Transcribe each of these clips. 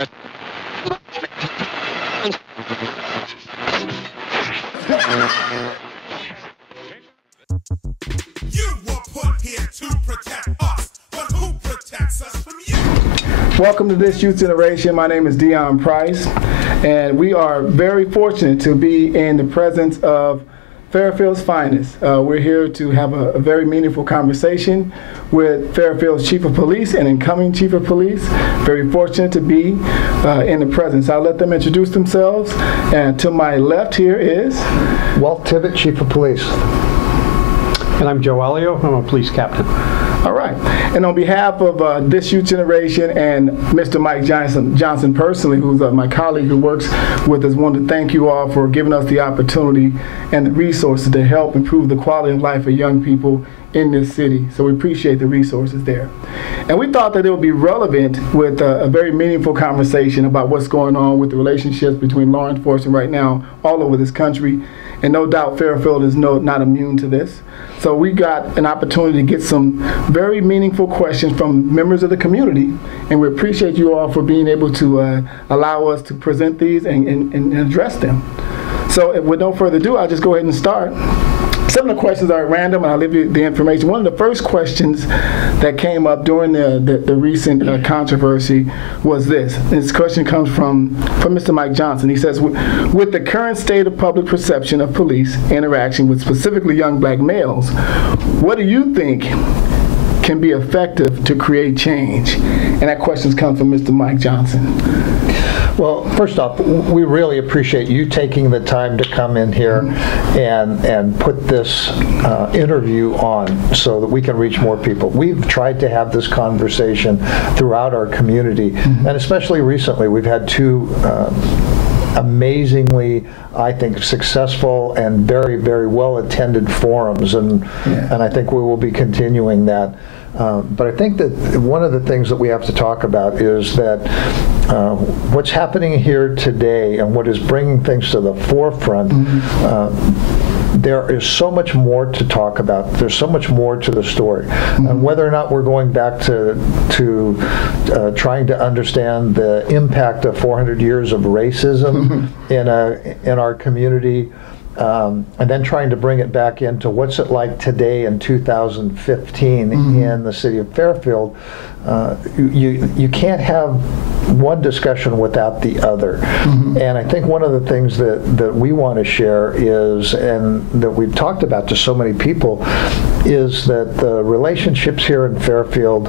You were put here to protect us, but who protects us from you? Welcome to This Youth Generation. My name is Deon Price, and we are very fortunate to be in the presence of Fairfield's finest. We're here to have a very meaningful conversation with Fairfield's Chief of Police and incoming Chief of Police. Very fortunate to be in the presence. I'll let them introduce themselves. And to my left here is Walt Tibbett, Chief of Police. And I'm Joe Elio. I'm a police captain. all right. And on behalf of This Youth Generation and Mr. Mike Johnson personally, who's my colleague who works with us, wanted to thank you all for giving us the opportunity and the resources to help improve the quality of life of young people in this city. So we appreciate the resources there. And we thought that it would be relevant with a very meaningful conversation about what's going on with the relationships between law enforcement right now all over this country. And no doubt Fairfield is not immune to this. So we got an opportunity to get some very meaningful questions from members of the community. And we appreciate you all for being able to allow us to present these and address them. So with no further ado, I'll just go ahead and start. Some of the questions are at random, and I'll leave you the information. One of the first questions that came up during the recent controversy was this. This question comes from Mr. Mike Johnson. He says, with the current state of public perception of police interaction with specifically young black males, what do you think can be effective to create change? And that question comes from Mr. Mike Johnson. Well, first off, we really appreciate you taking the time to come in here and put this interview on so that we can reach more people. We've tried to have this conversation throughout our community, and especially recently, we've had two amazingly, I think, successful and very, very well-attended forums, and I think we will be continuing that. But I think that one of the things that we have to talk about is that what's happening here today and what is bringing things to the forefront, there is so much more to talk about. There's so much more to the story. And whether or not we're going back to trying to understand the impact of 400 years of racism in our community, and then trying to bring it back into what's it like today in 2015 in the city of Fairfield, you can't have one discussion without the other. And I think one of the things that we want to share is, and that we've talked about to so many people, is that the relationships here in Fairfield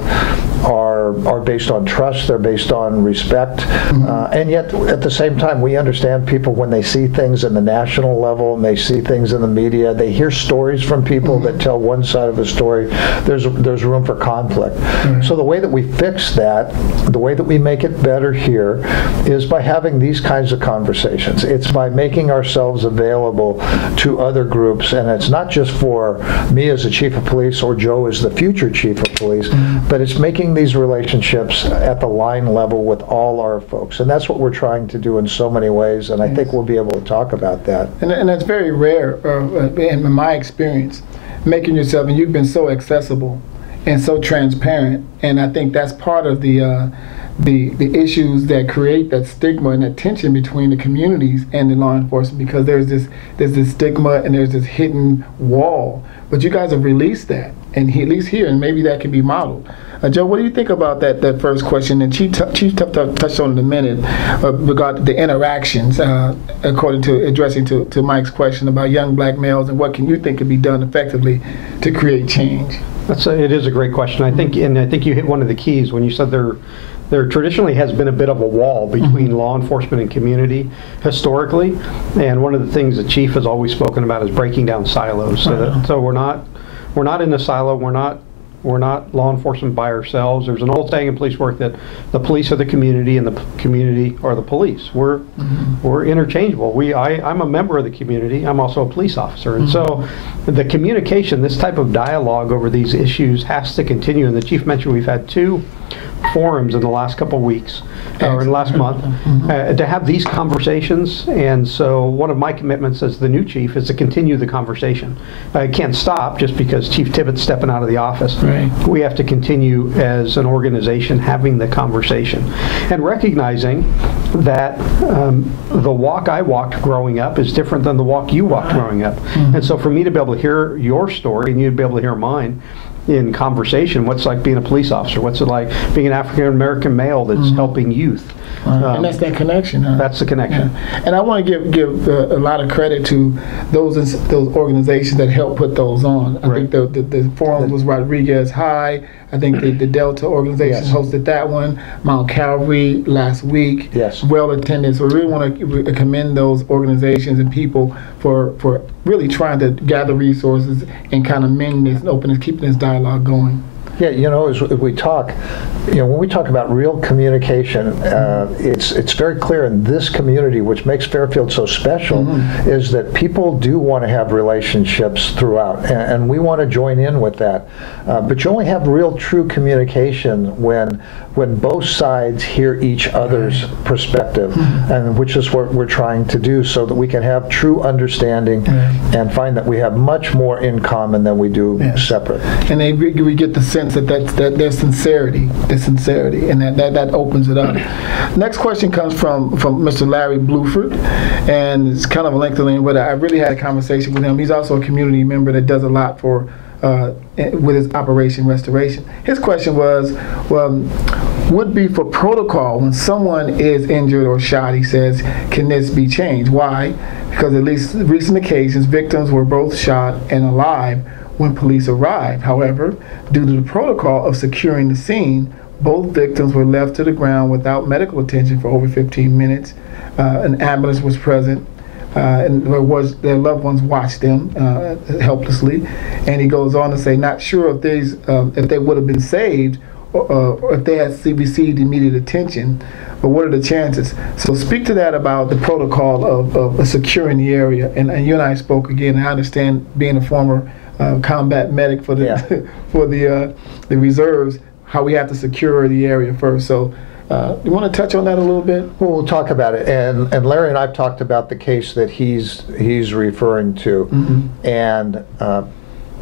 are based on trust, they're based on respect, and yet at the same time we understand people when they see things in the national level and they see things in the media, they hear stories from people that tell one side of the story, there's room for conflict. So the way that we fix that, the way that we make it better here, is by having these kinds of conversations. It's by making ourselves available to other groups, and it's not just for me as a chief of police or Joe as the future chief of police, but it's making these relationships at the line level with all our folks. And that's what we're trying to do in so many ways, and I think we'll be able to talk about that. And that's very rare in my experience, making yourself, and you've been so accessible and so transparent, and I think that's part of the issues that create that stigma and that tension between the communities and the law enforcement, because there's this stigma and there's this hidden wall. But you guys have released that, and at least here, and maybe that can be modeled. Joe, what do you think about that first question? And Chief touched on it in a minute regarding the interactions, according to addressing to Mike's question about young black males, and what can you think can be done effectively to create change? It is a great question. I think you hit one of the keys when you said there traditionally has been a bit of a wall between law enforcement and community historically, and one of the things the chief has always spoken about is breaking down silos. So we're not in a silo. We're not law enforcement by ourselves. There's an old saying in police work that the police are the community and the community are the police. We're interchangeable. I'm a member of the community. I'm also a police officer. And so the communication, this type of dialogue over these issues has to continue. And the chief mentioned we've had two forums in the last couple of weeks, or in the last month, to have these conversations. And so one of my commitments as the new chief is to continue the conversation. I can't stop just because Chief Tibbetts stepping out of the office. Right. We have to continue as an organization having the conversation and recognizing that the walk I walked growing up is different than the walk you walked growing up. And so for me to be able to hear your story and you to be able to hear mine in conversation, what's it like being a police officer? What's it like being an African American male that's helping youth? And that's that connection. Huh? That's the connection. Yeah. And I want to give a lot of credit to those organizations that helped put those on. I think the forum was Rodriguez High. I think the Delta organization hosted that one. Mount Calvary last week. Yes. Well attended. So we really want to commend those organizations and people for really trying to gather resources and kind of mend this and open this, keeping this dialogue going. Yeah, as we talk, when we talk about real communication, it's very clear in this community, which makes Fairfield so special, is that people do want to have relationships throughout, and we want to join in with that. But you only have real, true communication when both sides hear each other's perspective, and which is what we're trying to do, so that we can have true understanding and find that we have much more in common than we do separate. And we get the sense that there's sincerity, and that opens it up. Next question comes from Mr. Larry Bluford, and it's kind of a lengthy name, but I really had a conversation with him. He's also a community member that does a lot for with his Operation Restoration. His question was, would be for protocol when someone is injured or shot, he says, can this be changed? Why? Because at least recent occasions, victims were both shot and alive when police arrived. However, due to the protocol of securing the scene, both victims were left to the ground without medical attention for over 15 minutes. An ambulance was present, and their loved ones watched them helplessly. And he goes on to say, not sure if they would have been saved or if they had received immediate attention, but what are the chances? So speak to that about the protocol of securing the area. And you and I spoke again, and I understand being a former combat medic for the for the reserves, how we have to secure the area first. So you want to touch on that a little bit? Well, we'll talk about it. And Larry and I've talked about the case that he's referring to. And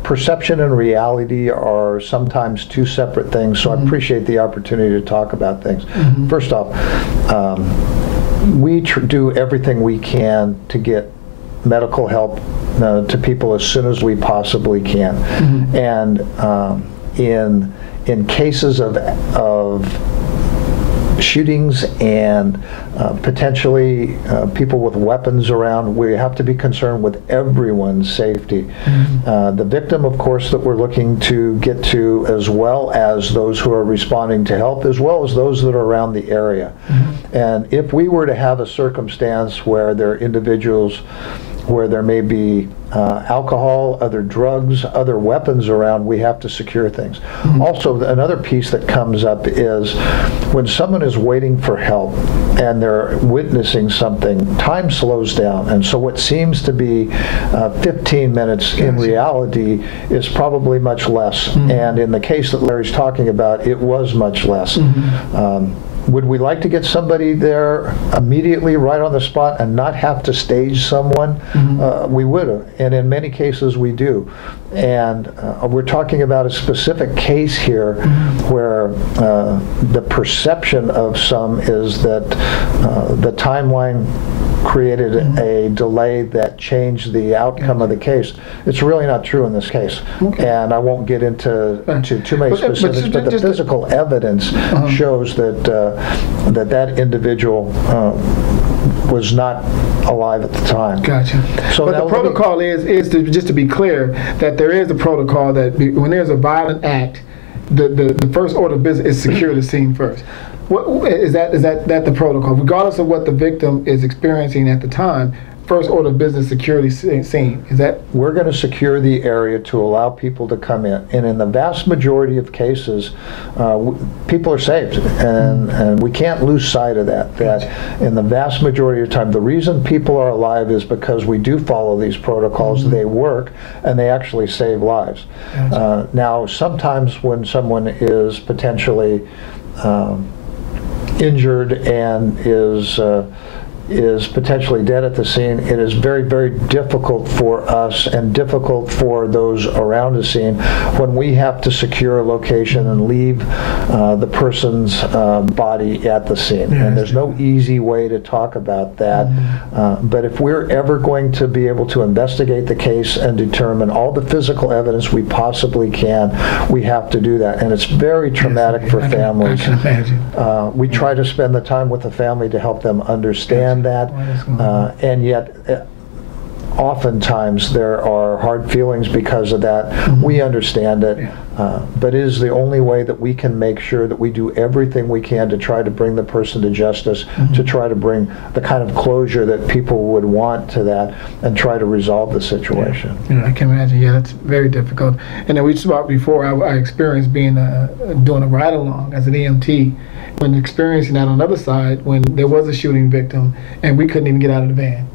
perception and reality are sometimes two separate things, so I appreciate the opportunity to talk about things. First off, we do everything we can to get medical help to people as soon as we possibly can. And in cases of shootings and potentially people with weapons around, we have to be concerned with everyone's safety. The victim, of course, that we're looking to get to, as well as those who are responding to help, as well as those that are around the area. And if we were to have a circumstance where there are individuals where there may be alcohol, other drugs, other weapons around, we have to secure things. Also, another piece that comes up is when someone is waiting for help and they're witnessing something, time slows down. And so what seems to be 15 minutes in reality is probably much less. And in the case that Larry's talking about, it was much less. Would we like to get somebody there immediately, right on the spot, and not have to stage someone? We would have, and in many cases we do. And we're talking about a specific case here where the perception of some is that the timeline created a delay that changed the outcome of the case. It's really not true in this case. And I won't get into too many specifics, but the physical evidence shows that that individual was not alive at the time. Gotcha. So but the protocol is just to be clear, that there is a protocol that when there's a violent act, the first order of business is secure the scene first. What is that the protocol, regardless of what the victim is experiencing at the time? First order of business, security scene. Is that? We're going to secure the area to allow people to come in, and in the vast majority of cases, people are saved, and we can't lose sight of that. That in the vast majority of the time, the reason people are alive is because we do follow these protocols. They work, and they actually save lives. Now, sometimes when someone is potentially injured and is potentially dead at the scene, it is very, very difficult for us and difficult for those around the scene when we have to secure a location and leave the person's body at the scene. And there's no easy way to talk about that. But if we're ever going to be able to investigate the case and determine all the physical evidence we possibly can, we have to do that. And it's very traumatic for families. I can imagine. We try to spend the time with the family to help them understand that, and yet oftentimes there are hard feelings because of that. We understand it, but it is the only way that we can make sure that we do everything we can to try to bring the person to justice, to try to bring the kind of closure that people would want to that, and try to resolve the situation. I can imagine. Yeah, that's very difficult. And then we talked before, I experienced being doing a ride-along as an EMT, when experiencing that on the other side, when there was a shooting victim and we couldn't even get out of the van.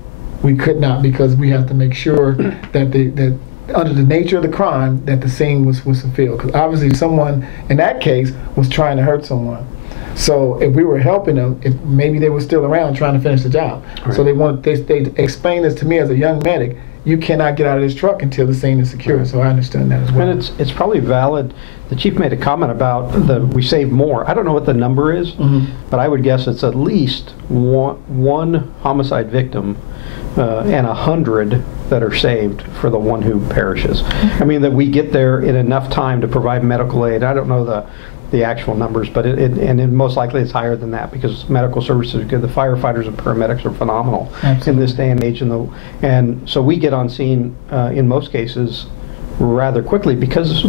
We could not, because we have to make sure that that under the nature of the crime, that the scene was fulfilled. Because obviously someone in that case was trying to hurt someone. So if we were helping them, if maybe they were still around trying to finish the job. Right. So they explained this to me as a young medic. You cannot get out of this truck until the scene is secure. So I understand that as well. And it's probably valid. The chief made a comment about we save more. I don't know what the number is, but I would guess it's at least one homicide victim and 100 that are saved for the one who perishes. I mean, that we get there in enough time to provide medical aid. I don't know the actual numbers, but most likely it's higher than that, because medical services are good. The firefighters and paramedics are phenomenal in this day and age, and so we get on scene in most cases rather quickly because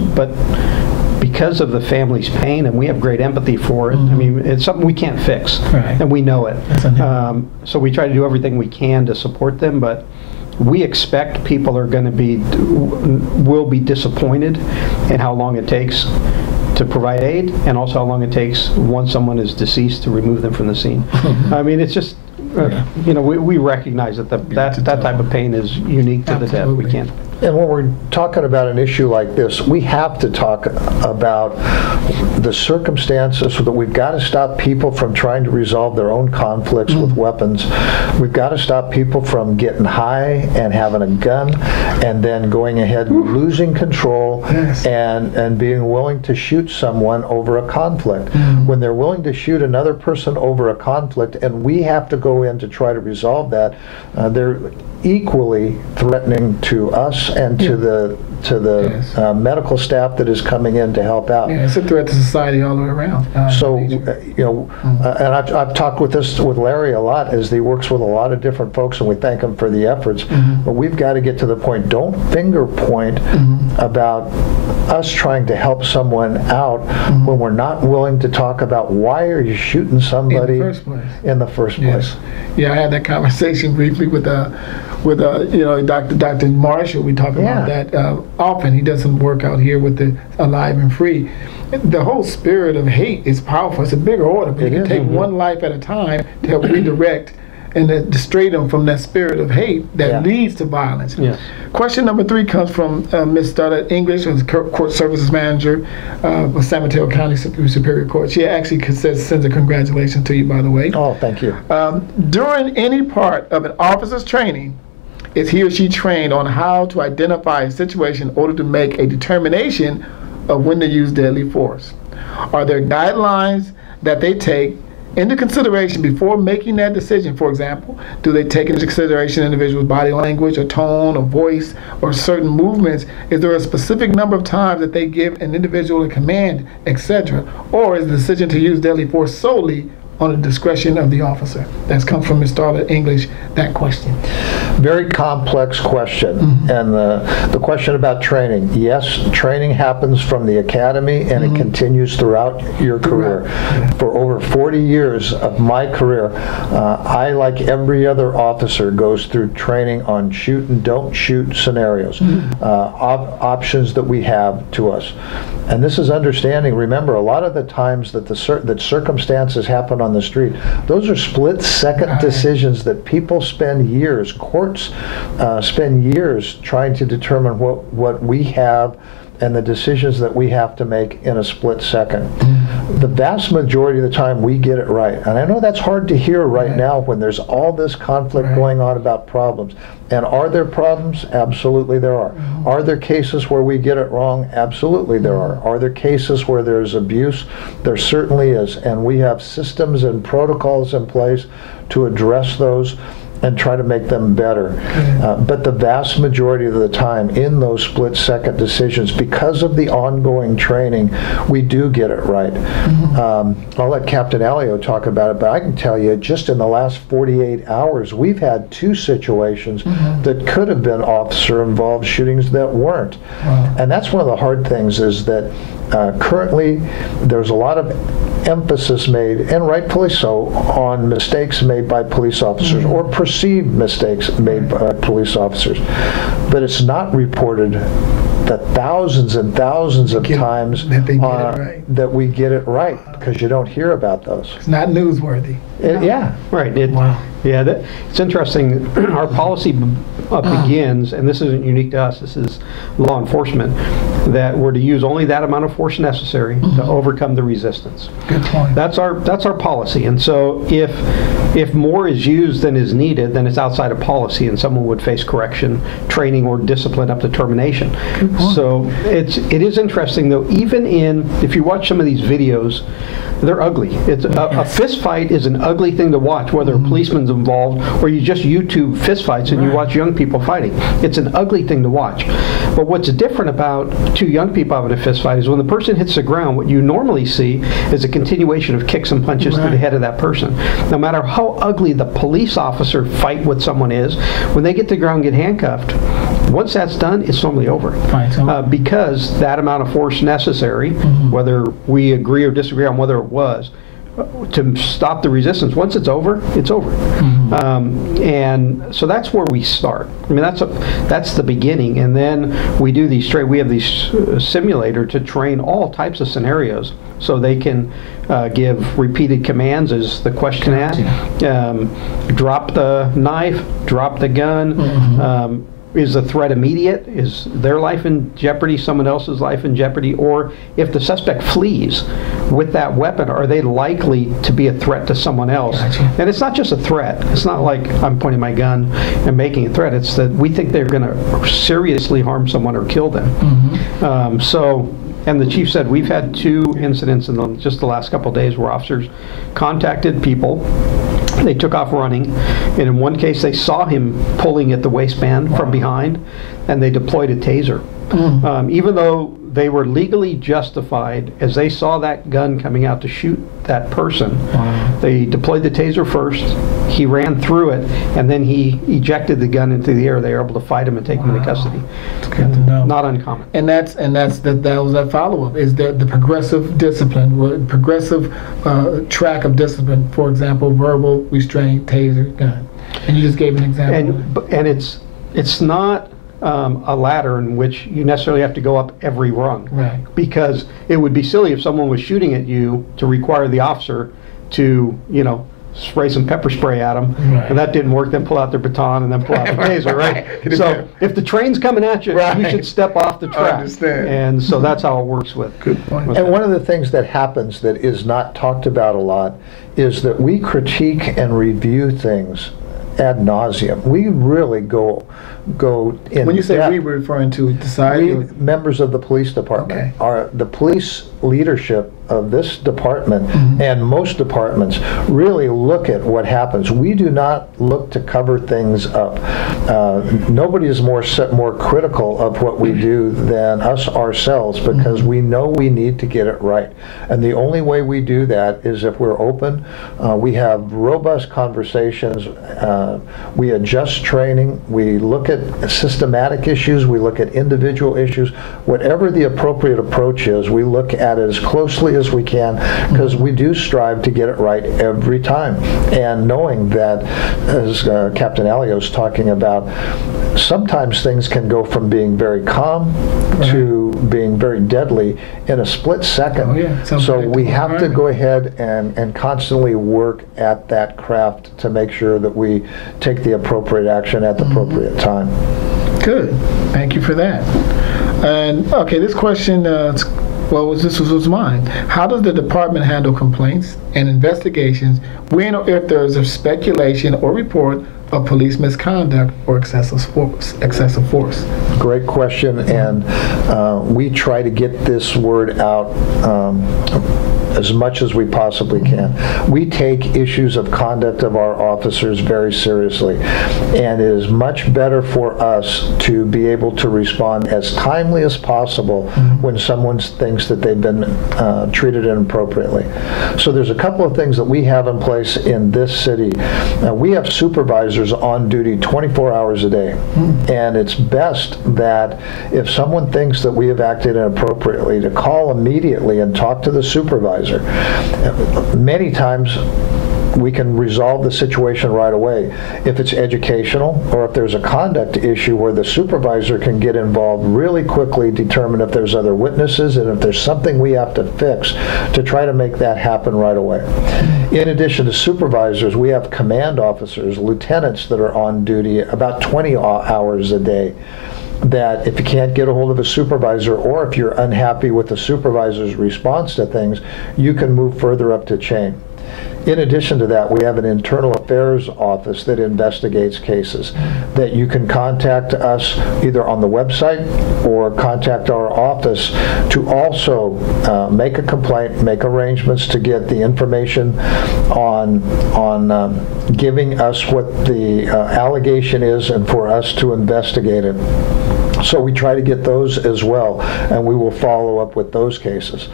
of the family's pain, and we have great empathy for it. I mean, it's something we can't fix, and we know it. So we try to do everything we can to support them, but we expect people will be disappointed in how long it takes to provide aid, and also how long it takes once someone is deceased to remove them from the scene. I mean, it's just, we recognize that that type of pain is unique to the death. We can't. And when we're talking about an issue like this, we have to talk about the circumstances, so that we've got to stop people from trying to resolve their own conflicts with weapons. We've got to stop people from getting high and having a gun and then going ahead and losing control and being willing to shoot someone over a conflict. When they're willing to shoot another person over a conflict and we have to go in to try to resolve that, they're equally threatening to us and to the medical staff that is coming in to help out. Yeah, it's a threat to society all the way around. And I've talked with Larry a lot, as he works with a lot of different folks, and we thank him for the efforts. But we've got to get to the point, don't finger point about us trying to help someone out when we're not willing to talk about why are you shooting somebody in the first place. Yeah, I had that conversation briefly with Dr. Marshall. We talk about that often. He does some work out here with the Alive and Free. The whole spirit of hate is powerful. It's a bigger order, but you can take one life at a time to help redirect and to distract them from that spirit of hate that leads to violence. Question number 3 comes from Ms. Starlett English, who's Court Services Manager of San Mateo County Superior Court. She actually sends a congratulations to you, by the way. Oh, thank you. During any part of an officer's training, is he or she trained on how to identify a situation in order to make a determination of when to use deadly force? Are there guidelines that they take into consideration before making that decision? For example, do they take into consideration individual's body language or tone or voice or certain movements? Is there a specific number of times that they give an individual a command, etc.? Or is the decision to use deadly force solely on the discretion of the officer? That's come from Ms. Starlett English, that question. Very complex question. And the question about training. Yes, training happens from the academy and it continues throughout your career. For over 40 years of my career, I, like every other officer, goes through training on shoot and don't shoot scenarios, options that we have to us. And this is understanding. Remember, a lot of the times that that circumstances happen on the street, those are split-second decisions that people spend years, courts spend years trying to determine what we have and the decisions that we have to make in a split second. The vast majority of the time, we get it right. And I know that's hard to hear right now when there's all this conflict going on about problems. And are there problems? Absolutely there are. Are there cases where we get it wrong? Absolutely there are. Are there cases where there's abuse? There certainly is. And we have systems and protocols in place to address those and try to make them better. But the vast majority of the time in those split-second decisions, because of the ongoing training, we do get it right. I'll let Captain Alio talk about it, but I can tell you just in the last 48 hours, we've had 2 situations that could have been officer-involved shootings that weren't. And that's one of the hard things is that currently there's a lot of emphasis made, and rightfully so, on mistakes made by police officers or perceived mistakes made by police officers. But it's not reported the thousands and thousands of times that we get it right, because you don't hear about those. It's not newsworthy. Yeah. Right. Yeah, it's interesting. Our policy begins, and this isn't unique to us, this is law enforcement, that we're to use only that amount of force necessary to overcome the resistance. Good point. That's our policy. And so if more is used than is needed, then it's outside of policy, and someone would face correction, training, or discipline up to termination. So it is interesting, though, even if you watch some of these videos, they're ugly. It's a fist fight is an ugly thing to watch, whether a policeman's involved or you just YouTube fist fights and you watch young people fighting. It's an ugly thing to watch. But what's different about 2 young people having a fist fight is when the person hits the ground, what you normally see is a continuation of kicks and punches to the head of that person. No matter how ugly the police officer fight with someone is, when they get to the ground and get handcuffed, once that's done, it's normally over. Because that amount of force necessary, whether we agree or disagree on whether it was, to stop the resistance, once it's over, it's over. And so that's where we start. I mean, that's the beginning, and then we do these we have these simulator to train all types of scenarios, so they can give repeated commands as the question asked. Drop the knife, drop the gun. Is the threat immediate? Is their life in jeopardy, someone else's life in jeopardy? Or if the suspect flees with that weapon, are they likely to be a threat to someone else? And it's not just a threat. It's not like I'm pointing my gun and making a threat. It's that we think they're going to seriously harm someone or kill them. And the chief said we've had 2 incidents in just the last couple of days where officers contacted people. They took off running, and in one case they saw him pulling at the waistband from behind, and they deployed a taser. Even though they were legally justified, as they saw that gun coming out to shoot that person, they deployed the taser first, he ran through it, and then he ejected the gun into the air. They were able to fight him and take him into custody. It's good to know. Not uncommon. And that was that follow-up, is the progressive discipline, progressive track of discipline, for example, verbal, restraint, taser, gun. And you just gave an example. And it's not a ladder in which you necessarily have to go up every rung. Because it would be silly if someone was shooting at you to require the officer to, spray some pepper spray at them, and that didn't work, then pull out their baton and then pull out the taser, right? So if the train's coming at you, you should step off the track. And so that's how it works with. Good point. And one of the things that happens that is not talked about a lot is that we critique and review things ad nauseum. We really go in. When you say depth. we, we're referring to society? Members of the police department. The police leadership of this department and most departments really look at what happens. We do not look to cover things up. Nobody is more critical of what we do than us ourselves, because we know we need to get it right. And the only way we do that is if we're open. We have robust conversations. We adjust training. We look at systematic issues. We look at individual issues. Whatever the appropriate approach is, we look at it as closely as we can, because we do strive to get it right every time. And knowing that, as Captain Alio's talking about, sometimes things can go from being very calm to being very deadly in a split second. So we have to go ahead and constantly work at that craft to make sure that we take the appropriate action at the appropriate time. Good. Thank you for that. And okay, this question Well, this was mine. How does the department handle complaints and investigations when or if there is a speculation or report of police misconduct or excessive force? Great question, and we try to get this word out as much as we possibly can. We take issues of conduct of our officers very seriously, and it is much better for us to be able to respond as timely as possible when someone thinks that they've been treated inappropriately. So there's a couple of things that we have in place in this city. We have supervisors on duty 24 hours a day, and it's best that if someone thinks that we have acted inappropriately, to call immediately and talk to the supervisor. Many times we can resolve the situation right away. If it's educational or if there's a conduct issue where the supervisor can get involved really quickly, determine if there's other witnesses and if there's something we have to fix to try to make that happen right away. In addition to supervisors, we have command officers, lieutenants that are on duty about 20 hours a day, that if you can't get a hold of a supervisor or if you're unhappy with the supervisor's response to things, you can move further up the chain. In addition to that, we have an internal affairs office that investigates cases that you can contact us either on the website or contact our office to also make a complaint, make arrangements to get the information on giving us what the allegation is and for us to investigate it. So we try to get those as well, and we will follow up with those cases.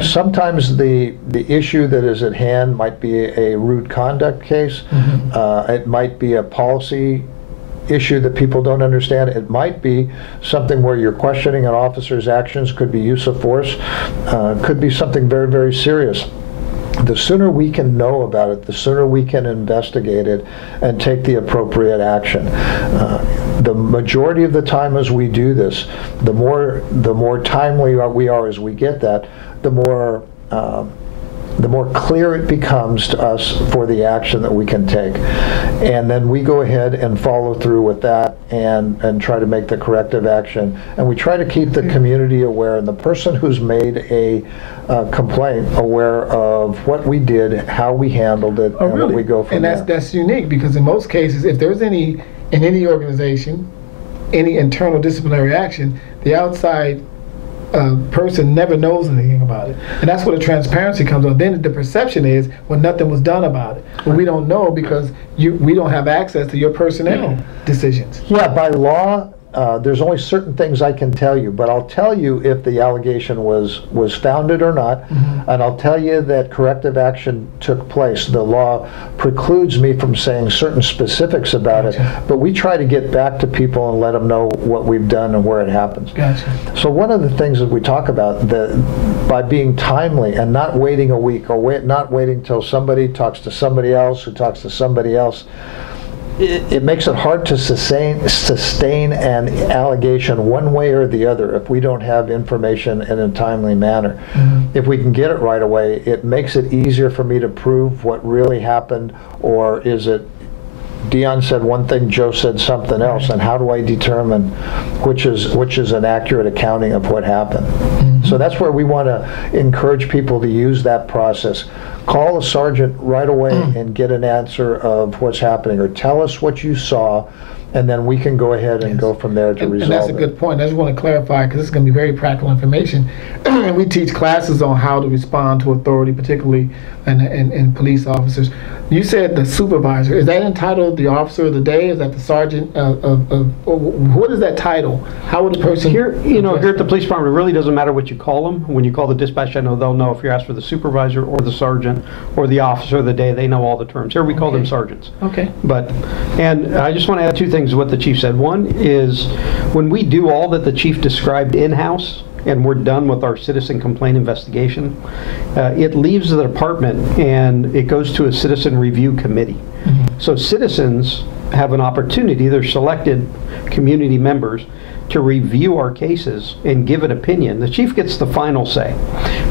Sometimes the issue that is at hand might be a rude conduct case. It might be a policy issue that people don't understand. It might be something where you're questioning an officer's actions, could be use of force, could be something very, very serious. The sooner we can know about it, the sooner we can investigate it and take the appropriate action. The majority of the time as we do this, the more timely we are as we get that, the more clear it becomes to us for the action that we can take. And then we go ahead and follow through with that and try to make the corrective action. And we try to keep the community aware and the person who's made a complaint aware of what we did, how we handled it, and what we go from there. And that's unique, because in most cases, if there's in any organization, any internal disciplinary action, the outside person never knows anything about it. And that's where the transparency comes on. Then the perception is, well, nothing was done about it. But we don't know because we don't have access to your personnel decisions. Yeah, by law, there's only certain things I can tell you, but I'll tell you if the allegation was founded or not, and I'll tell you that corrective action took place. The law precludes me from saying certain specifics about it, but we try to get back to people and let them know what we've done and where it happens. So one of the things that we talk about, by being timely and not waiting a week or not waiting till somebody talks to somebody else who talks to somebody else, it makes it hard to sustain an allegation one way or the other if we don't have information in a timely manner. If we can get it right away, it makes it easier for me to prove what really happened, or is it Deon said one thing, Joe said something else, and how do I determine which is an accurate accounting of what happened? So that's where we want to encourage people to use that process. Call a sergeant right away and get an answer of what's happening, or tell us what you saw, and then we can go ahead and go from there to resolve it. And that's a good point. I just want to clarify, because this is going to be very practical information. And we teach classes on how to respond to authority, particularly in police officers. You said the supervisor. Is that entitled the officer of the day? Is that the sergeant what is that title? How would a person here at the police department, it really doesn't matter what you call them. When you call the dispatch, I know they'll know if you're asked for the supervisor or the sergeant or the officer of the day. They know all the terms. Here we call them sergeants. Okay. And I just want to add two things to what the chief said. One is when we do all that the chief described in-house, and we're done with our citizen complaint investigation, it leaves the department and it goes to a citizen review committee. So citizens have an opportunity, they're selected community members, to review our cases and give an opinion. The chief gets the final say,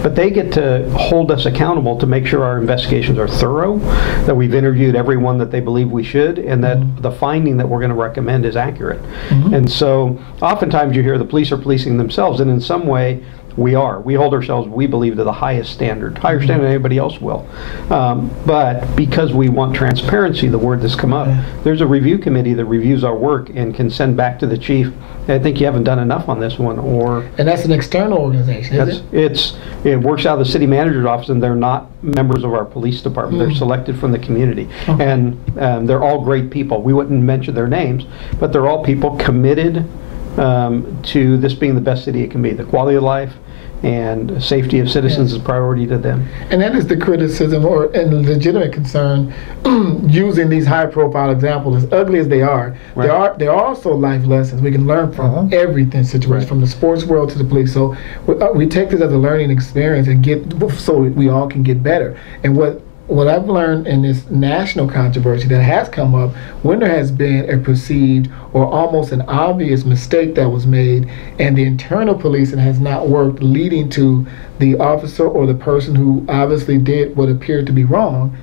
but they get to hold us accountable to make sure our investigations are thorough, that we've interviewed everyone that they believe we should, and that the finding that we're going to recommend is accurate. And so oftentimes you hear the police are policing themselves, and in some way We hold ourselves, we believe, to the highest standard, higher standard than anybody else will. But because we want transparency, the word that's come up, there's a review committee that reviews our work and can send back to the chief, I think you haven't done enough on this one, or... And that's an external organization, is it? It works out of the city manager's office, and they're not members of our police department. They're selected from the community. And they're all great people. We wouldn't mention their names, but they're all people committed to this being the best city it can be. The quality of life and safety of citizens is priority to them. And that is the criticism and legitimate concern using these high-profile examples, as ugly as they are. Right. There are also life lessons we can learn from everything situation, from the sports world to the police. So we take this as a learning experience and so we all can get better. And what I've learned in this national controversy that has come up, when there has been a perceived or almost an obvious mistake that was made, and the internal policing has not worked, leading to the officer or the person who obviously did what appeared to be wrong,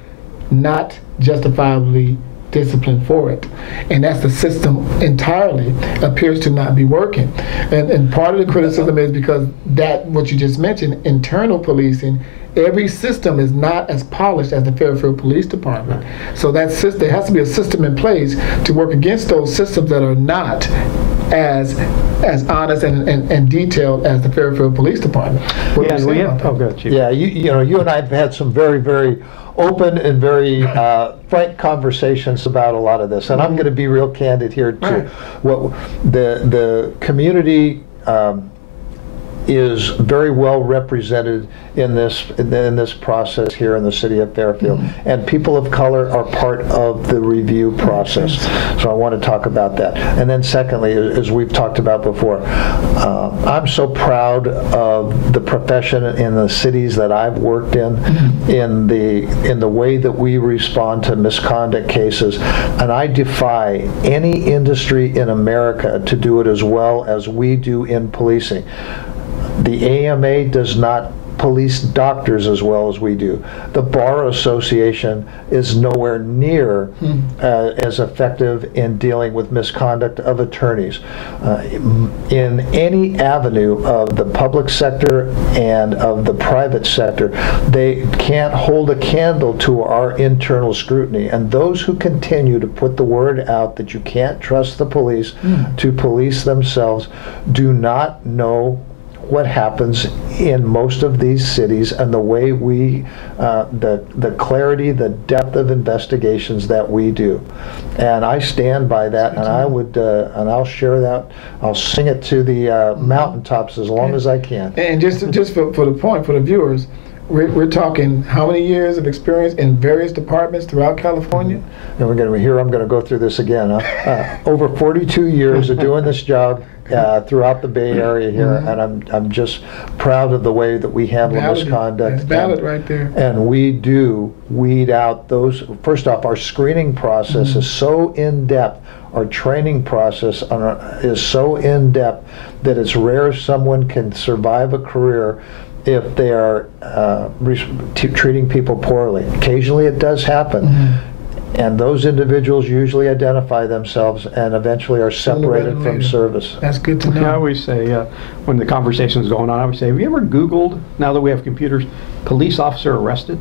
not justifiably disciplined for it. And that's the system entirely appears to not be working. And part of the criticism is because that, what you just mentioned, internal policing, every system is not as polished as the Fairfield Police Department. So that system, there has to be a system in place to work against those systems that are not as honest and detailed as the Fairfield Police Department. Yeah, and we have, oh, good, Chief. Yeah, you know, you and I have had some very, very open and very frank conversations about a lot of this, and I'm going to be real candid here too. What the community is very well represented in this process here in the city of Fairfield, and people of color are part of the review process. So I want to talk about that. And then secondly, as we've talked about before, I'm so proud of the profession in the cities that I've worked in the way that we respond to misconduct cases, and I defy any industry in America to do it as well as we do in policing. The AMA does not police doctors as well as we do. The Bar Association is nowhere near as effective in dealing with misconduct of attorneys. In any avenue of the public sector and of the private sector, they can't hold a candle to our internal scrutiny. And those who continue to put the word out that you can't trust the police to police themselves do not know what happens in most of these cities and the way we, the clarity, the depth of investigations that we do. And I stand by that, and I would, and I'll share that. I'll sing it to the mountaintops as long as I can. And just for the point, for the viewers, we're talking how many years of experience in various departments throughout California? And we're going to hear, I'm going to go through this again. Over 42 years of doing this job throughout the Bay Area here, and I'm just proud of the way that we handle misconduct. It's valid right there. And we do weed out those. First off, our screening process is so in-depth. Our training process is so in-depth that it's rare someone can survive a career if they are treating people poorly. Occasionally it does happen. And those individuals usually identify themselves and eventually are separated from service. That's good to know. I always say, when the conversation is going on, I always say, have you ever Googled, now that we have computers, police officer arrested?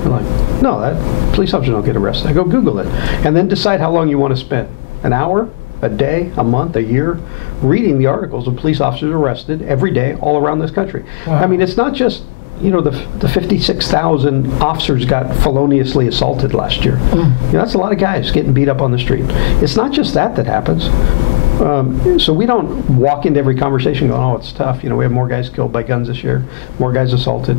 They're like, no, that police officers don't get arrested. I go Google it. And then decide how long you want to spend. An hour, a day, a month, a year, reading the articles of police officers arrested every day all around this country. Wow. I mean, it's not just, you know, the 56,000 officers got feloniously assaulted last year. You know, that's a lot of guys getting beat up on the street. It's not just that happens. So we don't walk into every conversation going, oh, it's tough. You know, we have more guys killed by guns this year, more guys assaulted.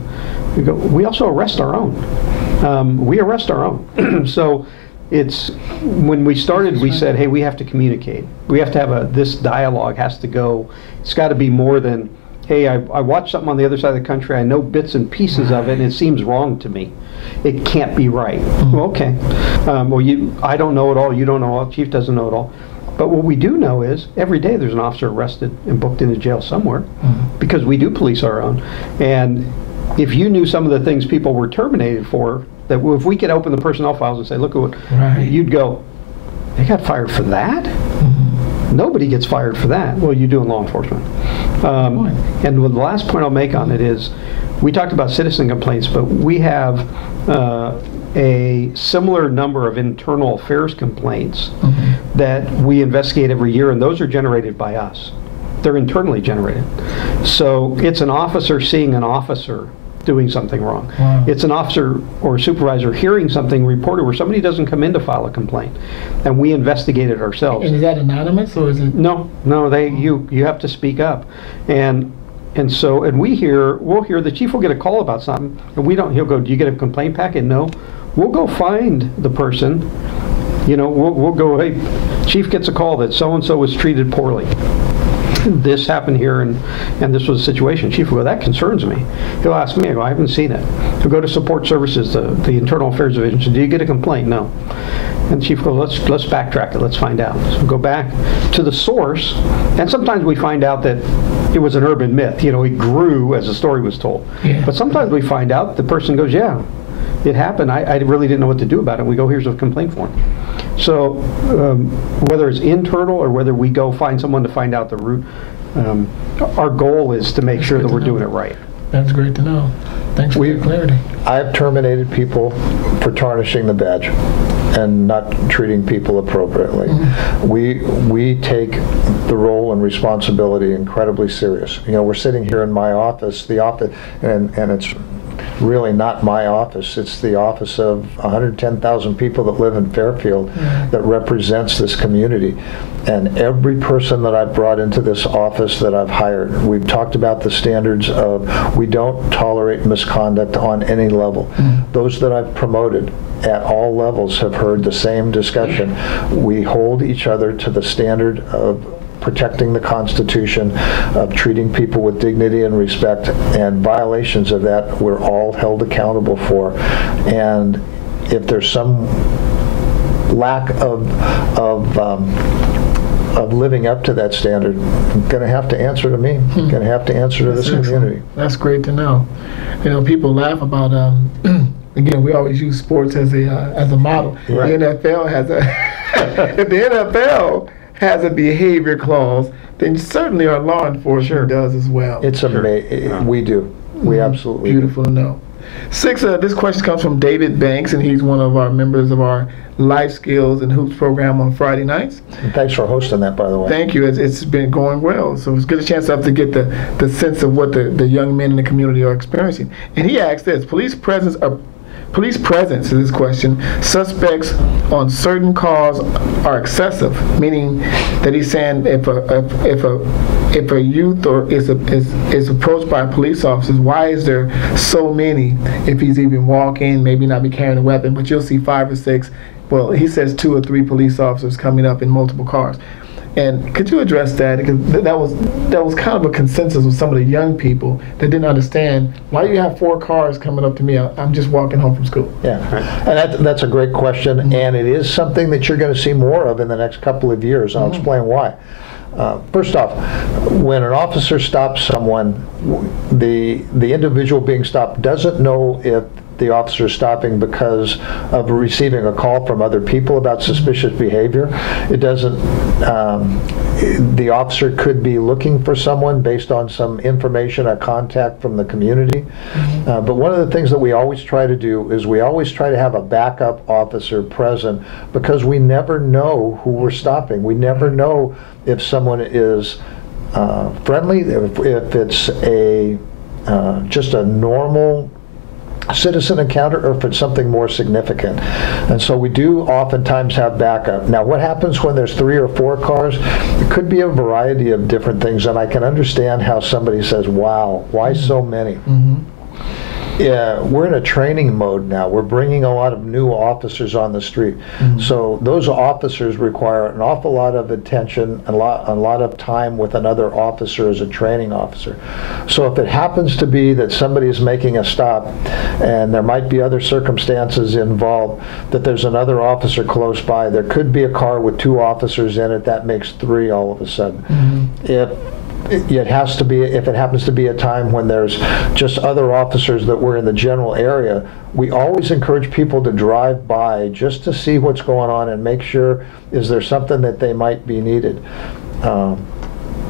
We also arrest our own. We arrest our own. So it's, when we started, we said, hey, we have to communicate. We have to have this dialogue has to go. It's got to be more than, hey, I watched something on the other side of the country, I know bits and pieces of it, and it seems wrong to me. It can't be right. Well, okay. I don't know it all, you don't know it all, Chief doesn't know it all. But what we do know is, every day there's an officer arrested and booked into jail somewhere, because we do police our own. And if you knew some of the things people were terminated for, that if we could open the personnel files and say, look at what, you'd go, they got fired for that? Nobody gets fired for that. Well, you do in law enforcement. And the last point I'll make on it is, we talked about citizen complaints, but we have a similar number of internal affairs complaints that we investigate every year, and those are generated by us. They're internally generated. So it's an officer seeing an officer doing something wrong. Wow. It's an officer or a supervisor hearing something reported where somebody doesn't come in to file a complaint, and we investigate it ourselves. And is that anonymous, or is it? No, you have to speak up, and we'll hear the chief will get a call about something, and he'll go, do you get a complaint packet? No. We'll go find the person, we'll go, hey, chief gets a call that so-and-so was treated poorly. This happened here, and this was a situation. Chief will go, that concerns me. He'll ask me, I go, I haven't seen it. He'll go to support services, the internal affairs division, so do you get a complaint? No. And the chief will go, let's backtrack it, let's find out. So we go back to the source, and sometimes we find out that it was an urban myth. It grew as the story was told. Yeah. But sometimes we find out the person goes, yeah, it happened. I really didn't know what to do about it. We go, here's a complaint form. So whether it's internal or whether we go find someone to find out the root, our goal is to make sure that we're doing it right. That's great to know. Thanks for your clarity. I've terminated people for tarnishing the badge and not treating people appropriately. We take the role and responsibility incredibly serious. We're sitting here in my office, and it's really not my office. It's the office of 110,000 people that live in Fairfield that represents this community. And every person that I've brought into this office that I've hired, we've talked about the standards of we don't tolerate misconduct on any level. Those that I've promoted at all levels have heard the same discussion. We hold each other to the standard of protecting the Constitution, of treating people with dignity and respect, and violations of that we're all held accountable for. And if there's some lack of living up to that standard, I'm going to have to answer to me. I'm going to have to answer to this community. That's great to know. People laugh about again, we always use sports as a model. Right. The NFL has if the NFL has a behavior clause, then certainly our law enforcement does as well. It's amazing. We do. We absolutely Beautiful do. to know. 6, this question comes from David Banks, and he's one of our members of our Life Skills and Hoops program on Friday nights. And thanks for hosting that, by the way. Thank you. It's been going well. So it's a good chance to get the sense of what the young men in the community are experiencing. And he asked this: police presence is this question. Suspects on certain cars are excessive, meaning that he's saying if a youth or is approached by police officers, why is there so many? If he's even walking, maybe not be carrying a weapon, but you'll see 5 or 6. Well, he says 2 or 3 police officers coming up in multiple cars. And could you address that? Because that was kind of a consensus with some of the young people that didn't understand why you have 4 cars coming up to me. I'm just walking home from school. Yeah, and that's a great question, and it is something that you're going to see more of in the next couple of years. I'll explain why. First off, when an officer stops someone, the individual being stopped doesn't know if the officer is stopping because of receiving a call from other people about suspicious behavior. It doesn't, the officer could be looking for someone based on some information or contact from the community. But one of the things that we always try to do is we always try to have a backup officer present, because we never know who we're stopping. We never know if someone is friendly, if it's just a normal citizen encounter, or if it's something more significant. And so we do oftentimes have backup. Now, what happens when there's 3 or 4 cars? It could be a variety of different things, and I can understand how somebody says, wow, why so many? Yeah, we're in a training mode now. We're bringing a lot of new officers on the street. So those officers require an awful lot of attention and a lot of time with another officer as a training officer. So if it happens to be that somebody is making a stop and there might be other circumstances involved, that there's another officer close by, there could be a car with 2 officers in it, that makes 3 all of a sudden. It has to be, if it happens to be a time when there's just other officers that were in the general area, we always encourage people to drive by just to see what's going on and make sure, is there something that they might be needed.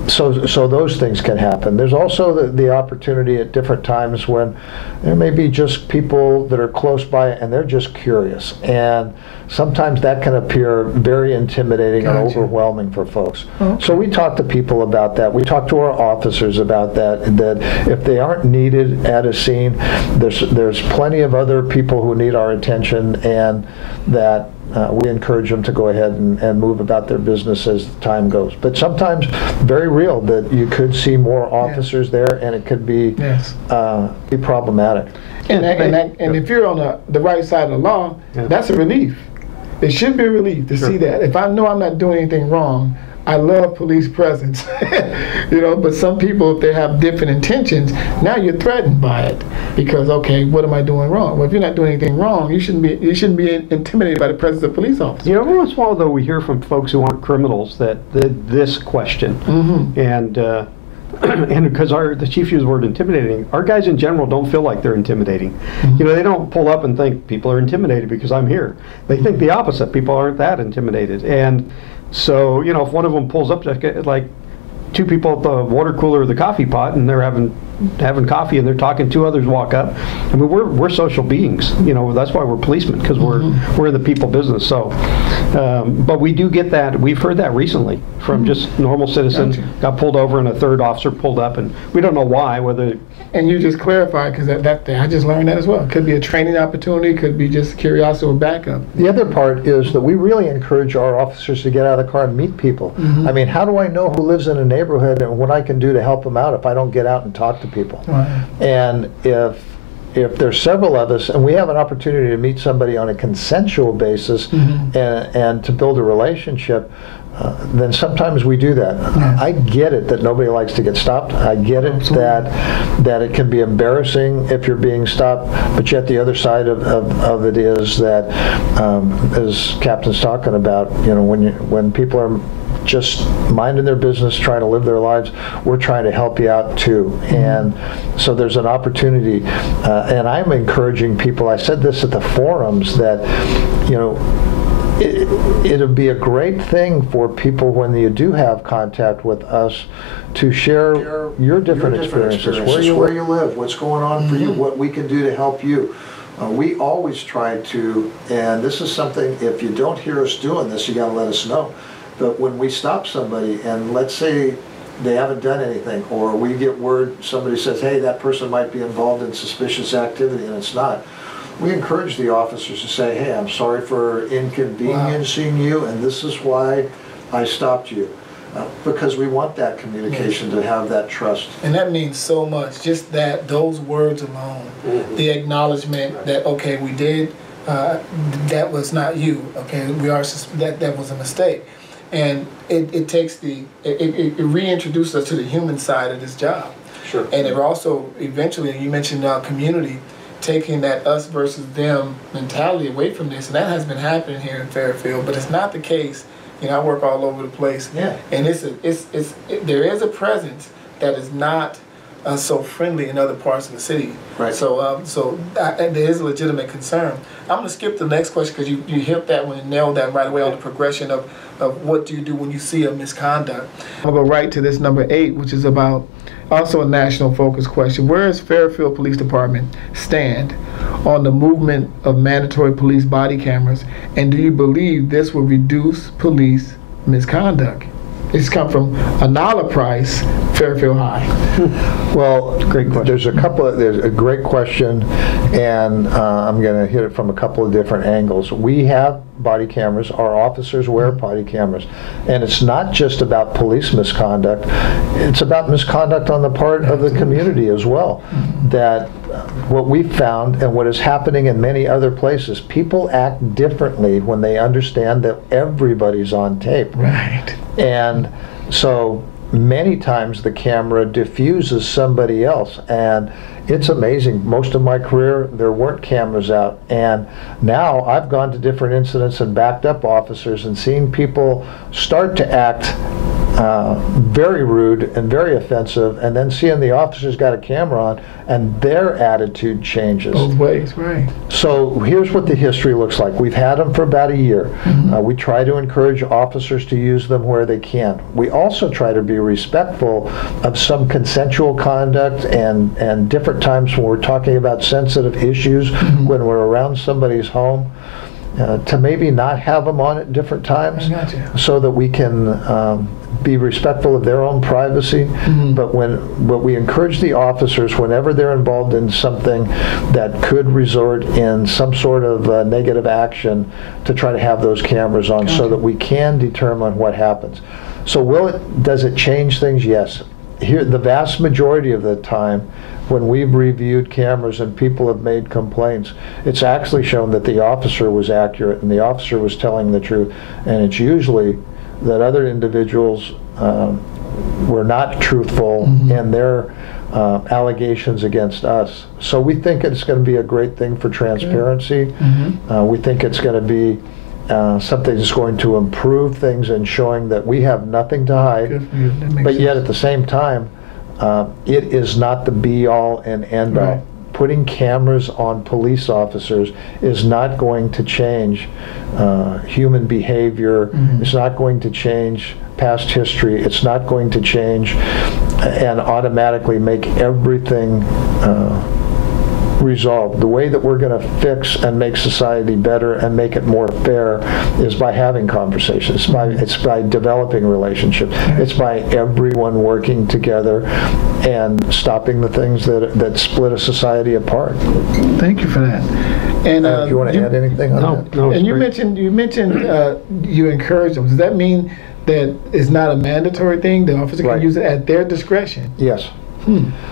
So those things can happen. There's also the opportunity at different times when there may be just people that are close by and they're just curious. And sometimes that can appear very intimidating and overwhelming for folks. Okay. So we talk to people about that. We talk to our officers about that, that if they aren't needed at a scene, there's plenty of other people who need our attention, and that we encourage them to go ahead and move about their business as time goes. But sometimes very real that you could see more officers there, and it could be be problematic. And if you're on the right side of the law, that's a relief. It should be a relief to see that. If I know I'm not doing anything wrong, I love police presence, you know, but some people, if they have different intentions, now you're threatened by it because, okay, what am I doing wrong? Well, if you're not doing anything wrong, you shouldn't be intimidated by the presence of police officers. You know, every once in a while, though, we hear from folks who aren't criminals that this question, and because the chief used the word intimidating, our guys in general don't feel like they're intimidating. You know, they don't pull up and think people are intimidated because I'm here. They think the opposite. People aren't that intimidated. And so, you know, if one of them pulls up, like two people at the water cooler or the coffee pot, and they're having coffee and they're talking, two others walk up. I mean, we're social beings, you know, that's why we're policemen, because we're in the people business. So, but we do get that. We've heard that recently from just normal citizens, got pulled over and a third officer pulled up, and we don't know why, whether. And you just clarified, because I just learned that as well. It could be a training opportunity, could be just curiosity or backup. The other part is that we really encourage our officers to get out of the car and meet people. I mean, how do I know who lives in a neighborhood and what I can do to help them out if I don't get out and talk to people? Right. And if there's several of us and we have an opportunity to meet somebody on a consensual basis and to build a relationship, then sometimes we do that. I get it that nobody likes to get stopped. I get it that it can be embarrassing if you're being stopped, but yet the other side of it is that, as Captain's talking about, you know, when people are just minding their business, trying to live their lives, we're trying to help you out too. And so there's an opportunity, and I'm encouraging people, I said this at the forums, that, you know, it'll be a great thing for people when you do have contact with us to share your different experiences, where you live, what's going on for you, what we can do to help you. We always try to, and this is something, if you don't hear us doing this, you got to let us know. But when we stop somebody, and let's say they haven't done anything, or we get word, somebody says, hey, that person might be involved in suspicious activity, and it's not, we encourage the officers to say, hey, I'm sorry for inconveniencing you, and this is why I stopped you. Because we want that communication to have that trust. And that means so much, just those words alone, the acknowledgement that, okay, we did, that was not you, okay, that was a mistake. And it reintroduces us to the human side of this job. Sure. And it also, eventually, you mentioned community, taking that us versus them mentality away from this, and that has been happening here in Fairfield, but it's not the case. You know, I work all over the place, and there is a presence that is not so friendly in other parts of the city. Right. So there is a legitimate concern. I'm going to skip the next question because you hit that one and nailed that right away on the progression of what do you do when you see a misconduct. I'll go right to this number 8, which is about also a national focus question. Where does Fairfield Police Department stand on the movement of mandatory police body cameras, and do you believe this will reduce police misconduct? It's come from Anala Price, Fairfield High. Well, great question. There's a great question, and I'm going to hit it from a couple of different angles. We have body cameras. Our officers wear body cameras, and it's not just about police misconduct. It's about misconduct on the part of the community as well. That what we've found and what is happening in many other places, people act differently when they understand that everybody's on tape. Right. And so many times the camera diffuses somebody else, and it's amazing. Most of my career there weren't cameras out, and now I've gone to different incidents and backed up officers and seen people start to act very rude and very offensive, and then seeing the officer's got a camera on and their attitude changes. Both ways, right. So here's what the history looks like. We've had them for about a year. We try to encourage officers to use them where they can. We also try to be respectful of some consensual conduct and different times when we're talking about sensitive issues, when we're around somebody's home. To maybe not have them on at different times, so that we can be respectful of their own privacy. But we encourage the officers, whenever they're involved in something that could resort in some sort of negative action, to try to have those cameras on, so that we can determine what happens. So does it change things? Yes. Here, the vast majority of the time, when we've reviewed cameras and people have made complaints, it's actually shown that the officer was accurate and the officer was telling the truth. And it's usually that other individuals were not truthful in their allegations against us. So we think it's going to be a great thing for transparency. We think it's going to be something that's going to improve things and showing that we have nothing to hide. But yet at the same time, it is not the be-all and end-all. Right. Putting cameras on police officers is not going to change human behavior. It's not going to change past history. It's not going to change and automatically make everything resolved. The way that we're going to fix and make society better and make it more fair is by having conversations. It's by developing relationships. It's by everyone working together and stopping the things that split a society apart. Thank you for that. And Do you want to add anything on that? No, and you great. mentioned you encourage them. Does that mean that it's not a mandatory thing? The officer can use it at their discretion? Yes.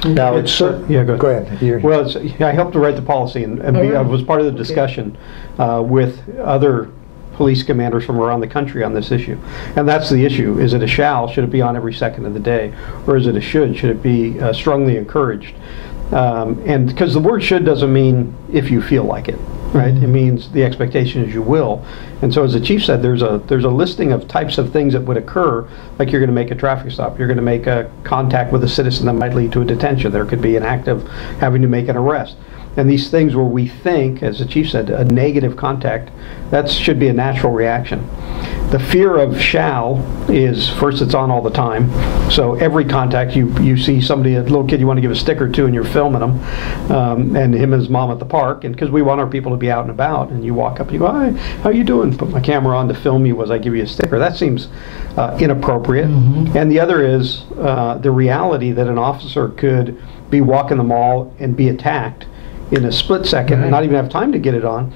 Now it's certain. Yeah, go ahead. Well, I helped to write the policy, and I was part of the discussion with other police commanders from around the country on this issue. And that's the issue. Is it a shall? Should it be on every second of the day? Or is it a should? Should it be strongly encouraged? And because the word should doesn't mean if you feel like it, right? It means the expectation is you will. And so as the chief said, there's a listing of types of things that would occur, like you're going to make a traffic stop, you're going to make a contact with a citizen that might lead to a detention, there could be an act of having to make an arrest. And these things where we think, as the chief said, a negative contact, that should be a natural reaction. The fear of shall is, first, it's on all the time. So every contact you see somebody, a little kid you want to give a sticker to, and you're filming them, and him and his mom at the park, and because we want our people to be out and about, and you walk up and you go, hi, how you doing? Put my camera on to film you as I give you a sticker. That seems inappropriate. And the other is the reality that an officer could be walking the mall and be attacked in a split second and not even have time to get it on,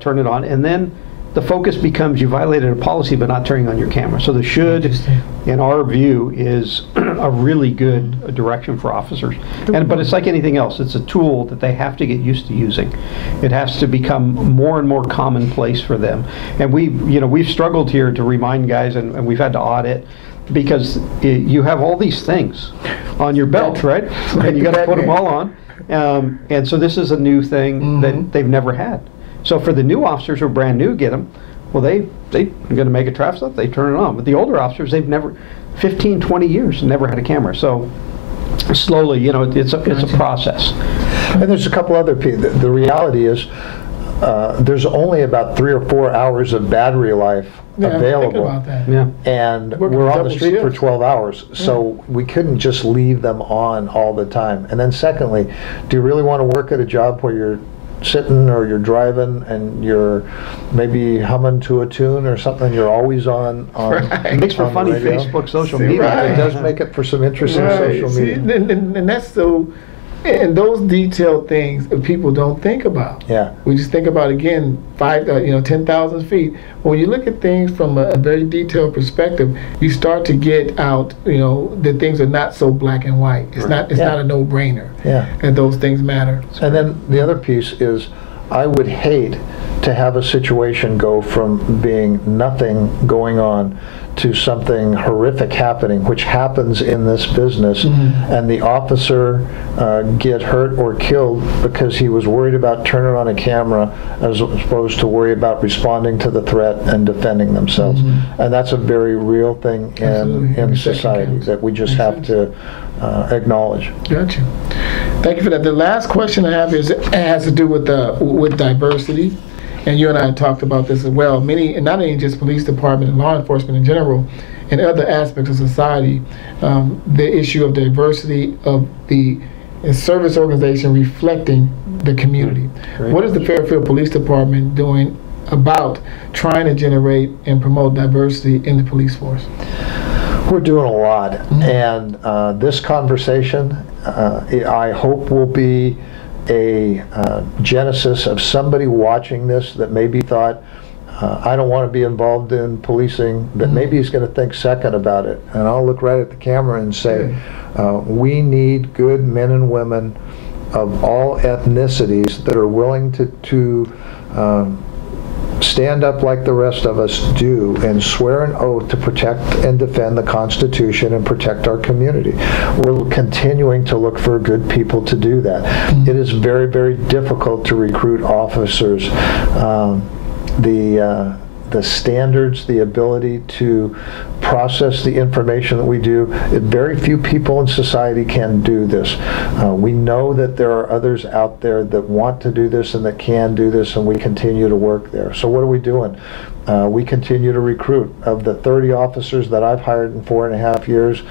turn it on, and then the focus becomes you violated a policy but not turning on your camera. So the should, in our view, is a really good direction for officers. But it's like anything else. It's a tool that they have to get used to using. It has to become more and more commonplace for them. And we've struggled here to remind guys, and we've had to audit, because you have all these things on your belt, right? And you got to put them all on. And so this is a new thing that they've never had. So for the new officers who are brand new, get them, well, they're going to make a traffic stop, they turn it on. But the older officers, they've never, 15, 20 years, never had a camera. So slowly, it's a process. And there's a couple other people. The reality is there's only about 3 or 4 hours of battery life available. About that. And we're on the street for 12 hours, so we couldn't just leave them on all the time. And then secondly, do you really want to work at a job where you're sitting or you're driving and you're maybe humming to a tune or something? You're always on It makes for funny radio. Facebook, social media. It does make it for some interesting social media. And that's so. And those detailed things people don't think about. Yeah. We just think about, again, 10,000 feet. When you look at things from a very detailed perspective, you start to get out, that things are not so black and white. It's not a no-brainer. Yeah. And those things matter. And then the other piece is, I would hate to have a situation go from being nothing going on to something horrific happening, which happens in this business, and the officer get hurt or killed because he was worried about turning on a camera as opposed to worry about responding to the threat and defending themselves. And that's a very real thing in society that we just have to acknowledge. Gotcha. Thank you for that. The last question I have has to do with diversity. And you and I talked about this as well. Many, and not only just police department and law enforcement in general, in other aspects of society, the issue of diversity of the service organization reflecting the community. What is the Fairfield Police Department doing about trying to generate and promote diversity in the police force? We're doing a lot, and this conversation, I hope, will be a genesis of somebody watching this that maybe thought, I don't want to be involved in policing, that maybe he's going to think second about it. And I'll look right at the camera and say, we need good men and women of all ethnicities that are willing to stand up like the rest of us do and swear an oath to protect and defend the Constitution and protect our community. We're continuing to look for good people to do that. It is very, very difficult to recruit officers. The standards, the ability to process the information that we do, very few people in society can do this. We know that there are others out there that want to do this and that can do this, and we continue to work there. So what are we doing? We continue to recruit. Of the 30 officers that I've hired in 4.5 years,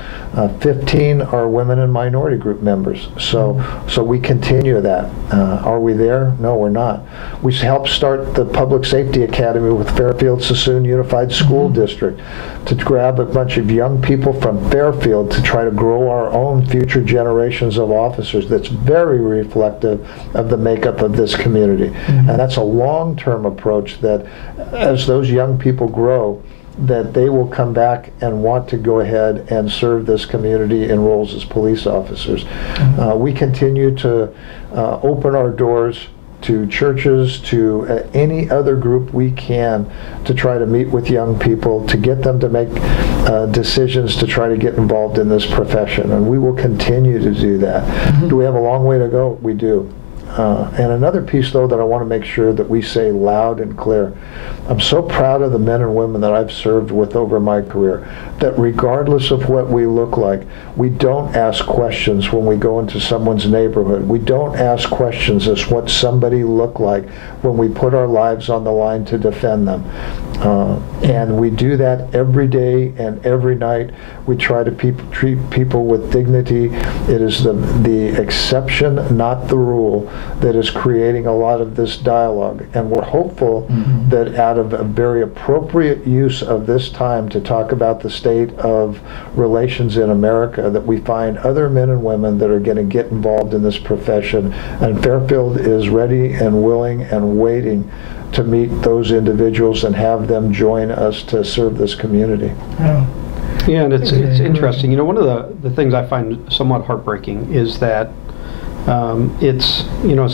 15 are women and minority group members. So we continue that. Are we there? No, we're not. We helped start the Public Safety Academy with Fairfield Sassoon Unified School District to grab a bunch of young people from Fairfield to try to grow our own future generations of officers. That's very reflective of the makeup of this community. And that's a long-term approach that as those young people grow, that they will come back and want to go ahead and serve this community in roles as police officers. We continue to open our doors to churches, to any other group we can, to try to meet with young people, to get them to make decisions to try to get involved in this profession. And we will continue to do that. Do we have a long way to go? We do. And another piece, though, that I want to make sure that we say loud and clear. I'm so proud of the men and women that I've served with over my career, that regardless of what we look like, we don't ask questions when we go into someone's neighborhood. We don't ask questions as what somebody looked like when we put our lives on the line to defend them. And we do that every day and every night. We try to treat people with dignity. It is the exception, not the rule, that is creating a lot of this dialogue. And we're hopeful that out of a very appropriate use of this time to talk about the state of relations in America, that we find other men and women that are going to get involved in this profession. And Fairfield is ready and willing and waiting to meet those individuals and have them join us to serve this community. Yeah, and it's interesting. You know, one of the things I find somewhat heartbreaking is that it's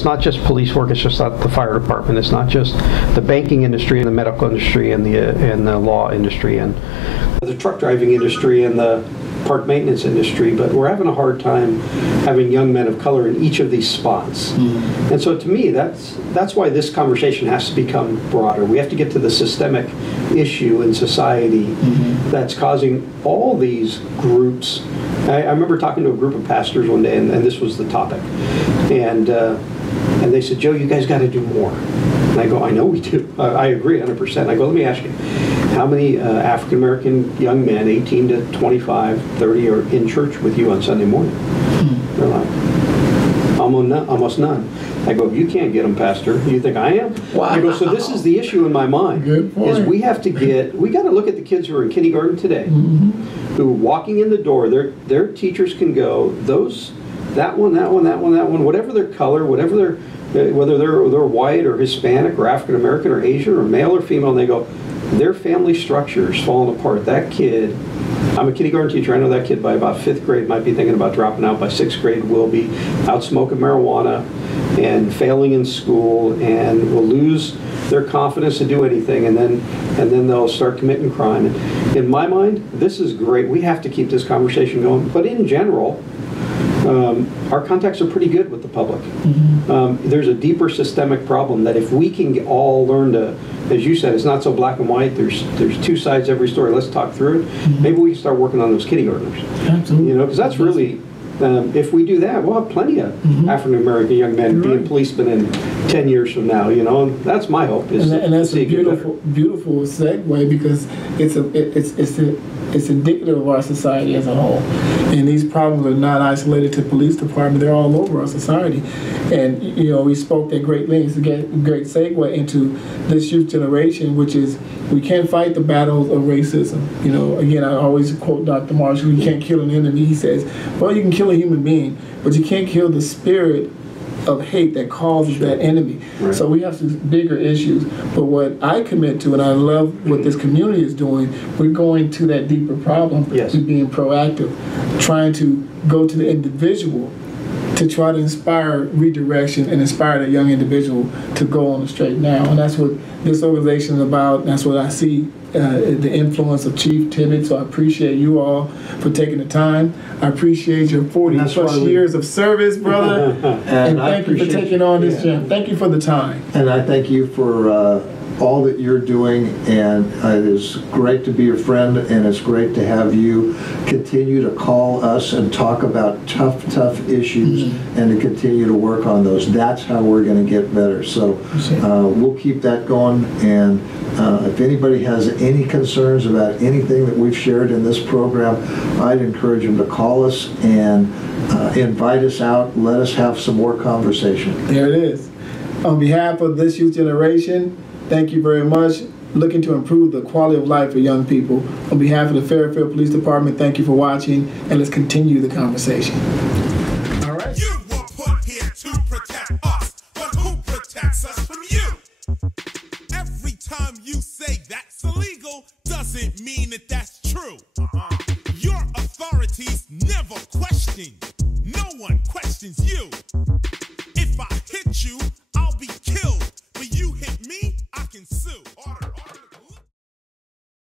not just police work. It's just not the fire department. It's not just the banking industry and the medical industry and the law industry and the truck driving industry and the park maintenance industry. But we're having a hard time having young men of color in each of these spots. And so to me, that's why this conversation has to become broader. We have to get to the systemic issue in society that's causing all these groups. I remember talking to a group of pastors one day, and this was the topic. And they said, Joe, you guys got to do more. And I go, I know we do. I agree 100%. I go, let me ask you, how many African-American young men, 18 to 25, 30, are in church with you on Sunday morning? They're like, almost none. I go, you can't get them, Pastor. You think I am? Wow. I go, so this is the issue in my mind. Good point. Is we got to look at the kids who are in kindergarten today, who are walking in the door, their teachers can go, that one, whatever their color, whether they're white or Hispanic or African American or Asian or male or female, and they go, their family structure is falling apart. That kid, I'm a kindergarten teacher, I know that kid by about 5th grade might be thinking about dropping out. By 6th grade will be out smoking marijuana, and failing in school and will lose their confidence to do anything, and then they'll start committing crime. And in my mind, this is great. We have to keep this conversation going. But in general, our contacts are pretty good with the public. There's a deeper systemic problem that if we can all learn to, as you said, it's not so black and white. There's two sides to every story. Let's talk through it. Maybe we can start working on those kindergartners. Absolutely. You know, because that's really, if we do that, we'll have plenty of African American young men being policemen in 10 years from now. You know, and that's my hope. And that's a beautiful segue, because it's indicative of our society as a whole. And these problems are not isolated to police department; they're all over our society. And you know, we spoke at great lengths to get a great segue into this youth generation, which is we can't fight the battles of racism. You know, again, I always quote Dr. Marshall: "You can't kill an enemy." He says, "Well, you can kill a human being, but you can't kill the spirit of hate that causes that enemy." Right. So we have some bigger issues. But what I commit to, and I love what this community is doing, we're going to that deeper problem. Yes. We're being proactive, trying to go to the individual to try to inspire redirection and inspire that young individual to go on the straight now. And that's what this organization is about. That's what I see, the influence of Chief Tibbetts. So I appreciate you all for taking the time. I appreciate your 40-plus years of service, brother. and thank you for taking on this gym. Thank you for the time. And I thank you for all that you're doing, and it is great to be your friend, and it's great to have you continue to call us and talk about tough issues and to continue to work on those. That's how we're going to get better. So we'll keep that going, and if anybody has any concerns about anything that we've shared in this program, I'd encourage them to call us and invite us out. Let us have some more conversation. There it is. On behalf of this youth generation, thank you very much. Looking to improve the quality of life for young people. On behalf of the Fairfield Police Department, thank you for watching, and let's continue the conversation. All right. You were put here to protect us, but who protects us from you? Every time you say that's illegal doesn't mean that that's true. Your authorities never question. No one questions you.